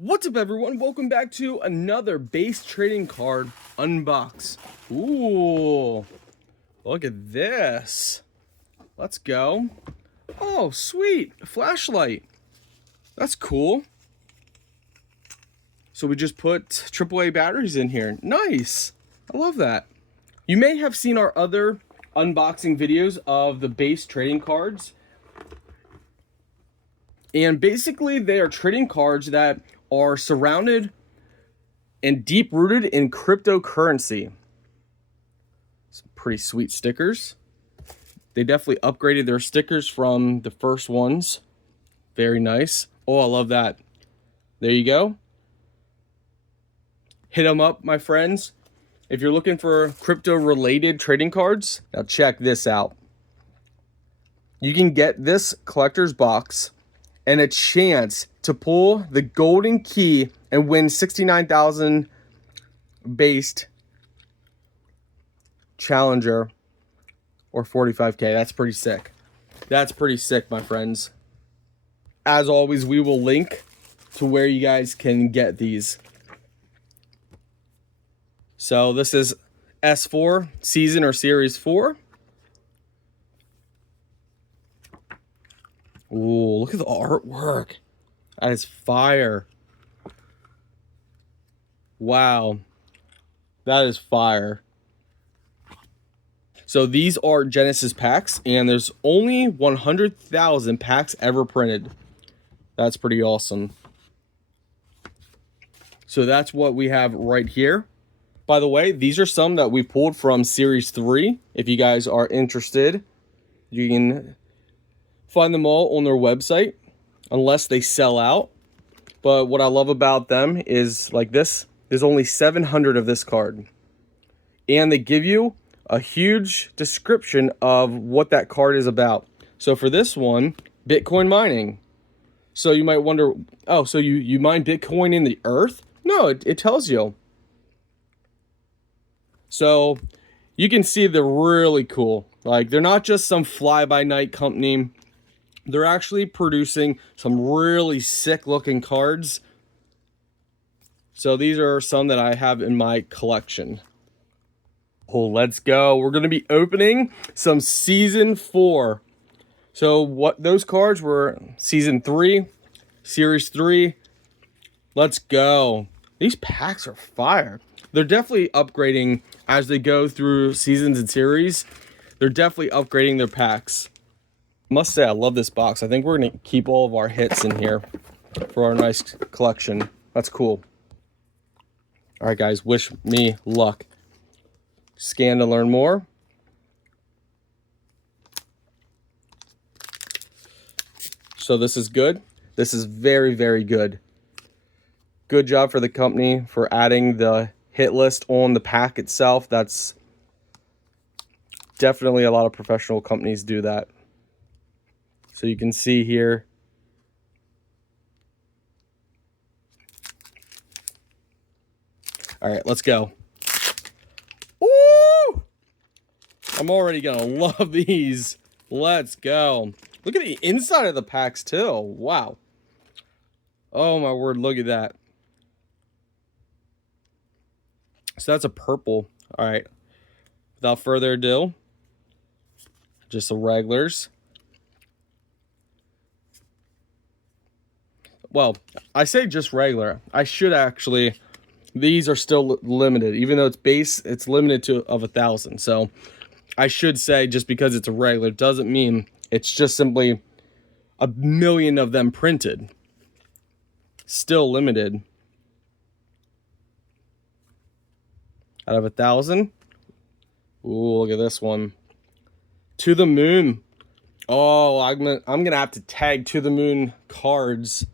What's up, everyone? Welcome back to another base trading card unbox. Ooh, look at this. Let's go. Oh, sweet. A flashlight. That's cool. So we just put AAA batteries in here. Nice. I love that. You may have seen our other unboxing videos of the base trading cards. And basically, they are trading cards that are surrounded and deep rooted in cryptocurrency. Some pretty sweet stickers. They definitely upgraded their stickers from the first ones. Very nice. Oh, I love that. There you go. Hit them up, my friends. If you're looking for crypto related trading cards, now check this out. You can get this collector's box and a chance to pull the golden key and win 69,000 based challenger or 45k. That's pretty sick. That's pretty sick, my friends. As always, we will link to where you guys can get these. So this is S4 season or series 4. Ooh, look at the artwork. That is fire. Wow. That is fire. So these are Genesis packs, and there's only 100,000 packs ever printed. That's pretty awesome. So that's what we have right here. By the way, these are some that we pulled from Series 3. If you guys are interested, you can find them all on their website, unless they sell out. But what I love about them is like this. There's only 700 of this card. And they give you a huge description of what that card is about. So for this one, Bitcoin mining. So you might wonder, oh, so you mine Bitcoin in the earth? No, it tells you. So you can see they're really cool. Like, they're not just some fly-by-night company. They're actually producing some really sick looking cards. So these are some that I have in my collection. Oh, let's go. We're going to be opening some Season 4. So what those cards were Season 3, Series 3. Let's go. These packs are fire. They're definitely upgrading as they go through seasons and series. They're definitely upgrading their packs. I must say, I love this box. I think we're going to keep all of our hits in here for our nice collection. That's cool. All right, guys, wish me luck. Scan to learn more. So this is good. This is very, very good. Good job for the company for adding the hit list on the pack itself. That's definitely a lot of professional companies do that. So you can see here. All right, let's go. Woo! I'm already gonna love these. Let's go. Look at the inside of the packs too. Wow. Oh my word, look at that. So that's a purple. All right. Without further ado, just the regulars. Well, I say just regular. I should actually. These are still limited, even though it's base. It's limited to 1,000. So I should say just because it's a regular doesn't mean it's just simply 1,000,000 of them printed. Still limited. Out of 1,000. Ooh, look at this one. To the Moon. Oh, I'm gonna have to tag To the Moon cards.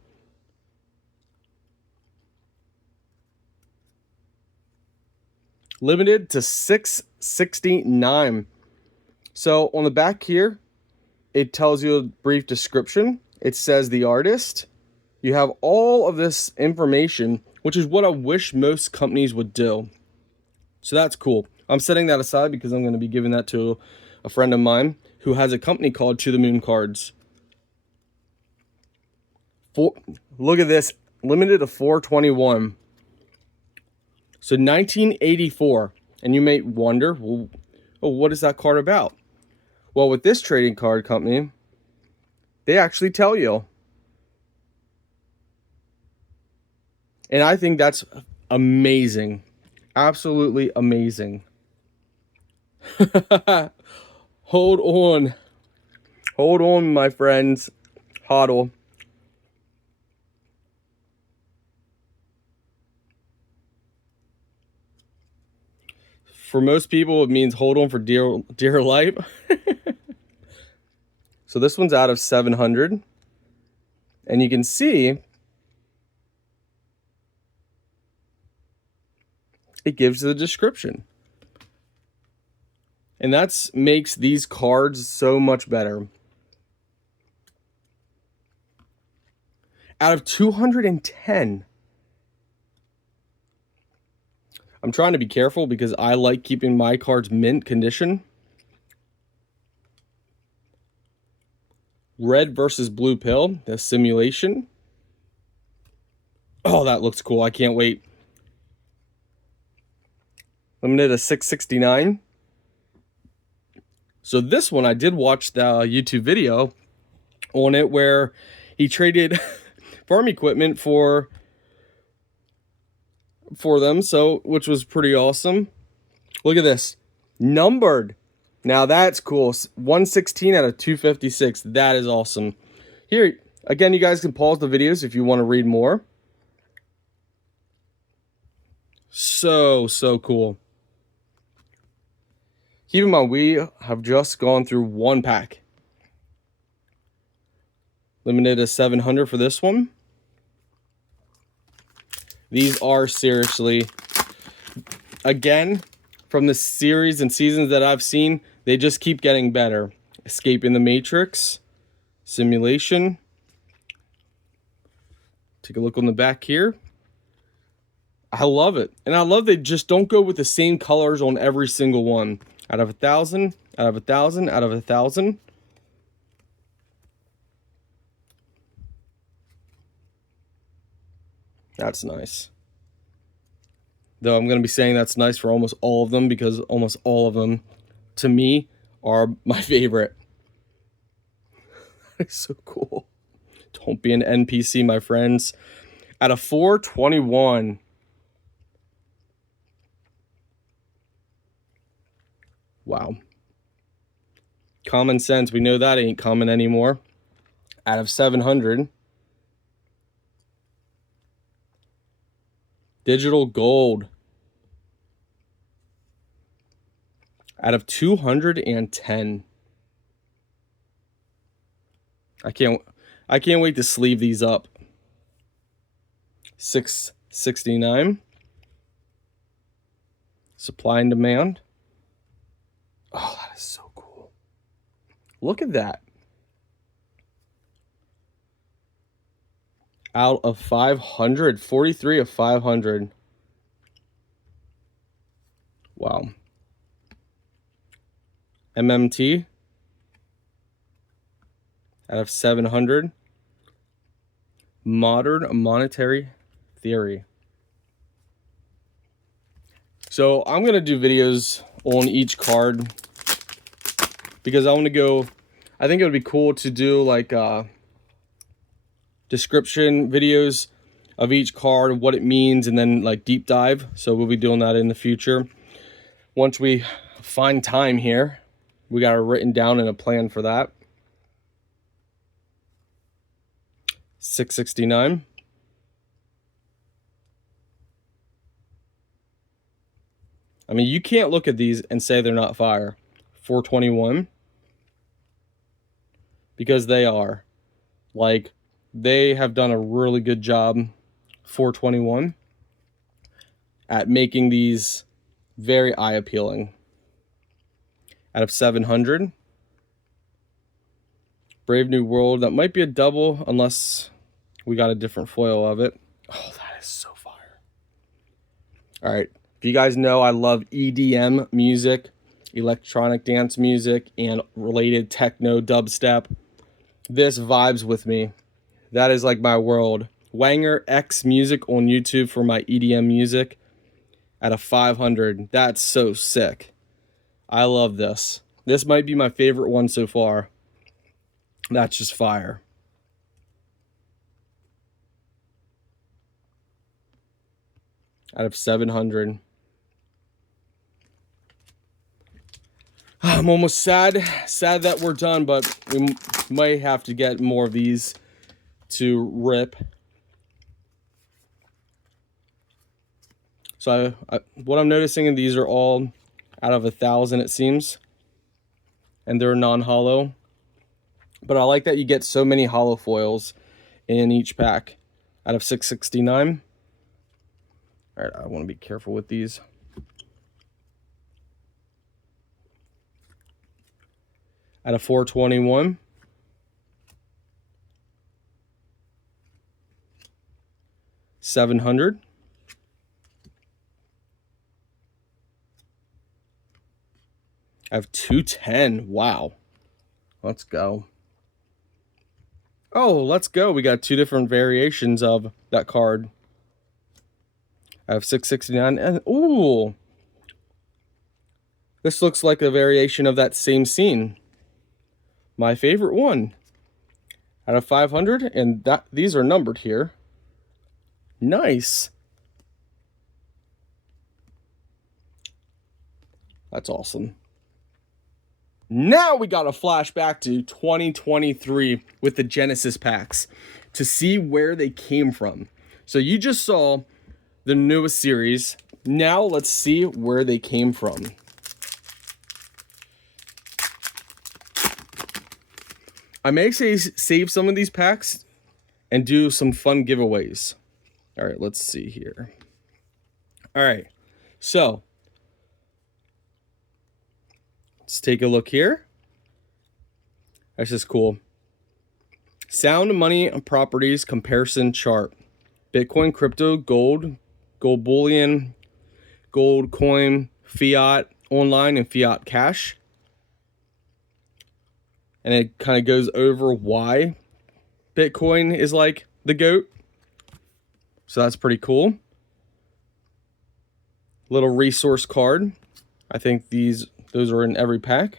Limited to 669. So on the back here, it tells you a brief description. It says the artist. You have all of this information, which is what I wish most companies would do. So that's cool. I'm setting that aside because I'm going to be giving that to a friend of mine who has a company called To the Moon Cards. Look at this limited to 421. So 1984. And you may wonder, well, what is that card about? Well, with this trading card company, they actually tell you. And I think that's amazing. Absolutely amazing. Hold on. Hold on, my friends. Hodl. For most people, it means hold on for dear life. So this one's out of 700. And you can see it gives the description. And that makes these cards so much better. Out of 210. I'm trying to be careful because I like keeping my cards mint condition. Red versus blue pill, the simulation. Oh, that looks cool. I can't wait. Limited to 669. So this one, I did watch the YouTube video on it where he traded farm equipment for them, so which was pretty awesome. Look at this. Numbered. Now that's cool. 116 out of 256. That is awesome. Here, again, you guys can pause the videos if you want to read more. So cool. Keep in mind, we have just gone through one pack. Limited to 700 for this one. These are seriously, again, from the series and seasons that I've seen, they just keep getting better. Escaping the Matrix, simulation. Take a look on the back here. I love it. And I love they just don't go with the same colors on every single one. Out of 1,000, out of 1,000, out of 1,000. That's nice. Though I'm going to be saying that's nice for almost all of them because almost all of them, to me, are my favorite. That is so cool. Don't be an NPC, my friends. Out of 421. Wow. Common sense. We know that ain't common anymore. Out of 700. Digital gold. Out of 210. I can't wait to sleeve these up. 669. Supply and demand. Oh, that is so cool. Look at that. Out of 500, 43 of 500. Wow. MMT. Out of 700. Modern monetary theory. So I'm going to do videos on each card because I want to go, I think it would be cool to do like description videos of each card, what it means, and then like deep dive. So we'll be doing that in the future. Once we find time here, we got it written down in a plan for that. 669. I mean, you can't look at these and say they're not fire. 421. Because they are. Like, they have done a really good job, 421, at making these very eye-appealing. Out of 700. Brave New World. That might be a double unless we got a different foil of it. Oh, that is so fire. All right. If you guys know, I love EDM music, electronic dance music, and related techno dubstep. This vibes with me. That is like my world. Wanger X Music on YouTube for my EDM music at a 500. That's so sick. I love this. This might be my favorite one so far. That's just fire. Out of 700. I'm almost sad that we're done, but we might have to get more of these to rip. So what I'm noticing, and these are all out of 1,000, it seems, and they're non-hollow. But I like that you get so many hollow foils in each pack out of 669. All right, I want to be careful with these. Out of 421. $700. I have 210. Wow. Let's go. Oh, let's go. We got two different variations of that card. I have 669. And ooh. This looks like a variation of that same scene. My favorite one. Out of 500, and these are numbered here. Nice. That's awesome. Now we got a flashback to 2023 with the Genesis packs to see where they came from. So you just saw the newest series. Now let's see where they came from. I may save some of these packs and do some fun giveaways. All right, let's see here. All right, so let's take a look here. That's just cool. Sound Money Properties Comparison Chart. Bitcoin, crypto, gold, gold bullion, gold coin, fiat online, and fiat cash. And it kind of goes over why Bitcoin is like the GOAT. So that's pretty cool. Little resource card. I think those are in every pack.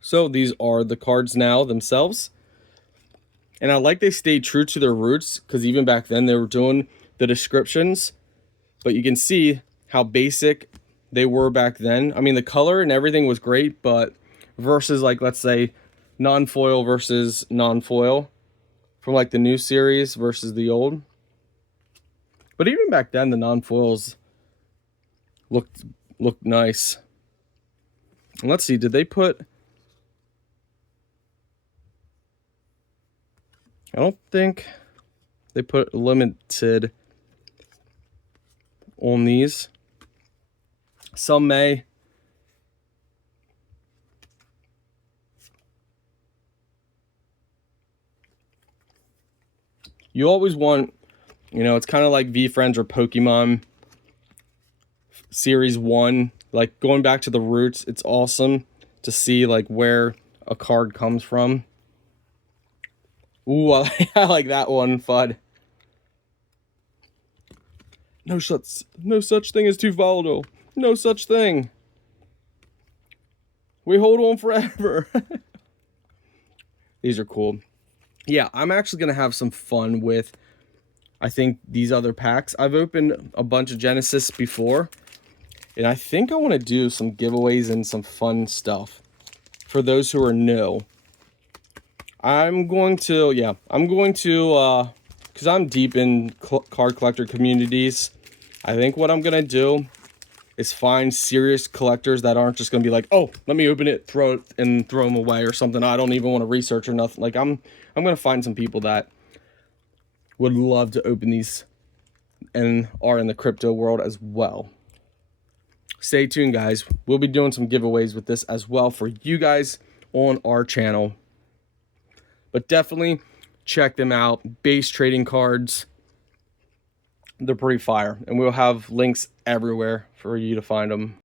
So these are the cards now themselves. And I like they stayed true to their roots, because even back then they were doing the descriptions. But you can see how basic they were back then. I mean, the color and everything was great, but versus, like, let's say non-foil versus non-foil from like the new series versus the old. But even back then, the non-foils looked nice. And let's see, did they put... I don't think they put limited on these. Some may. You always want, it's kind of like VeeFriends or Pokemon Series 1. Like, going back to the roots, it's awesome to see, like, where a card comes from. Ooh, I like that one, FUD. No such thing as too volatile. No such thing. We hold on forever. These are cool. Yeah, I'm actually going to have some fun with, I think, these other packs. I've opened a bunch of Genesis before, and I think I want to do some giveaways and some fun stuff for those who are new. I'm going to, because I'm deep in card collector communities, I think what I'm going to do is find serious collectors that aren't just going to be like, oh, let me open it, throw them away or something. I don't even want to research or nothing. Like, I'm going to find some people that would love to open these and are in the crypto world as well. Stay tuned, guys. We'll be doing some giveaways with this as well for you guys on our channel. But definitely check them out. Base trading cards. They're pretty fire. And we'll have links everywhere for you to find them.